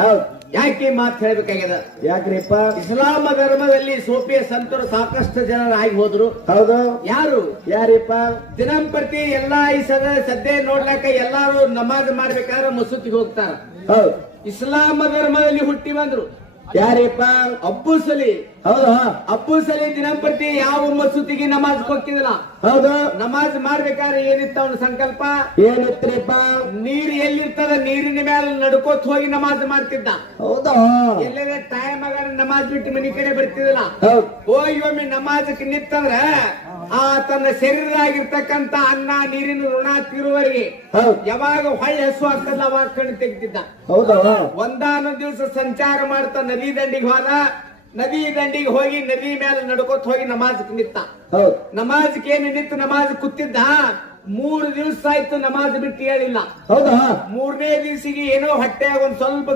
ಹೌದ್ ಯಾಕೆ ಮಾತು ಹೇಳ್ಬೇಕಾಗ್ಯದ? ಯಾಕ್ರಿಪ್ಪ? ಇಸ್ಲಾಂ ಧರ್ಮದಲ್ಲಿ ಸೋಫಿಯ ಸಂತರು ಸಾಕಷ್ಟು ಜನರಾಗಿ ಹೋದ್ರು. ಹೌದು. ಯಾರು? ಯಾರಿಪ್ಪ? ದಿನಂಪ್ರತಿ ಎಲ್ಲಾ ಈ ಸದ್ಯ ನೋಡ್ಲಾಕ ಎಲ್ಲಾರು ನಮಾಜ್ ಮಾಡ್ಬೇಕಾದ್ರೆ ಮಸೂತಿಗೆ ಹೋಗ್ತಾರ. ಹೌದ್. ಇಸ್ಲಾಂ ಧರ್ಮದಲ್ಲಿ ಹುಟ್ಟಿ ಬಂದ್ರು. ಯಾರಿಪ್ಪ? ಅಬ್ಬು ಸಲಿ. ಹೌದು. ಅಬ್ಬು ಸಲಿ ದಿನಂಪ್ರತಿ ಯಾವ ಮಸೂತಿಗೆ ನಮಾಜ್ ಹೋಗ್ತಿದ್ದಿಲ್ಲ. ಹೌದು. ನಮಾಜ್ ಮಾಡ್ಬೇಕಾದ್ರೆ ಏನಿತ್ತ ಅವನ ಸಂಕಲ್ಪ? ಏನಿತ್ರಿಪ್ಪ? ನೀರ್ ಎಲ್ಲಿರ್ತದ ನೀರಿನ ಮೇಲೆ ನಡ್ಕೋತ್ ಹೋಗಿ ನಮಾಜ್ ಮಾಡ್ತಿದ್ದ. ಹೌದಾ? ಎಲ್ಲರ ಟೈಮ್ ಆಗ ನಮಾಜ್ ಬಿಟ್ಟು ಮನಿ ಕಡೆ ಬರ್ತಿದ್ದಿಲ್ಲ. ಹೌದ್. ಹೋಗಿ ಒಮ್ಮೆ ನಮಾಜಕ್ಕೆ ನಿಂತಂದ್ರ ಆ ತನ್ನ ಶರೀರದಾಗಿರ್ತಕ್ಕಂತ ಅನ್ನ ನೀರಿನ ಋಣ ತೀರುವವರೆಗೆ ಹೌದ್. ಯಾವಾಗ ಹೊಳ್ಳಿ ಹಸು ಆಗ್ತದ ಅವಾಗ ಕಣ್ಣು ತೆಗ್ತಿದ್ದ. ಹೌದಾ? ಒಂದಾನೊಂದ್ ದಿವಸ ಸಂಚಾರ ಮಾಡ್ತಾ ನದಿ ದಂಡಿಗೆ ಹೋದ. ನದಿ ದಂಡಿಗೆ ಹೋಗಿ ನದಿ ಮೇಲೆ ನಡ್ಕೋತ್ ಹೋಗಿ ನಮಾಜ್ ನಿಂತ. ಹೌದ್. ನಮಾಜ್ಗೆ ಏನು ನಿಂತು ನಮಾಜ್ ಕೂತಿದ್ದ. 3 ದಿವಸ ಆಯ್ತು ನಮಾಜ್ ಬಿಟ್ಟು ಹೇಳಿಲ್ಲ. ಹೌದಾ? 3ನೇ ದಿವಸಿಗೆ ಏನೋ ಹೊಟ್ಟೆಯಾಗ ಒಂದ್ ಸ್ವಲ್ಪ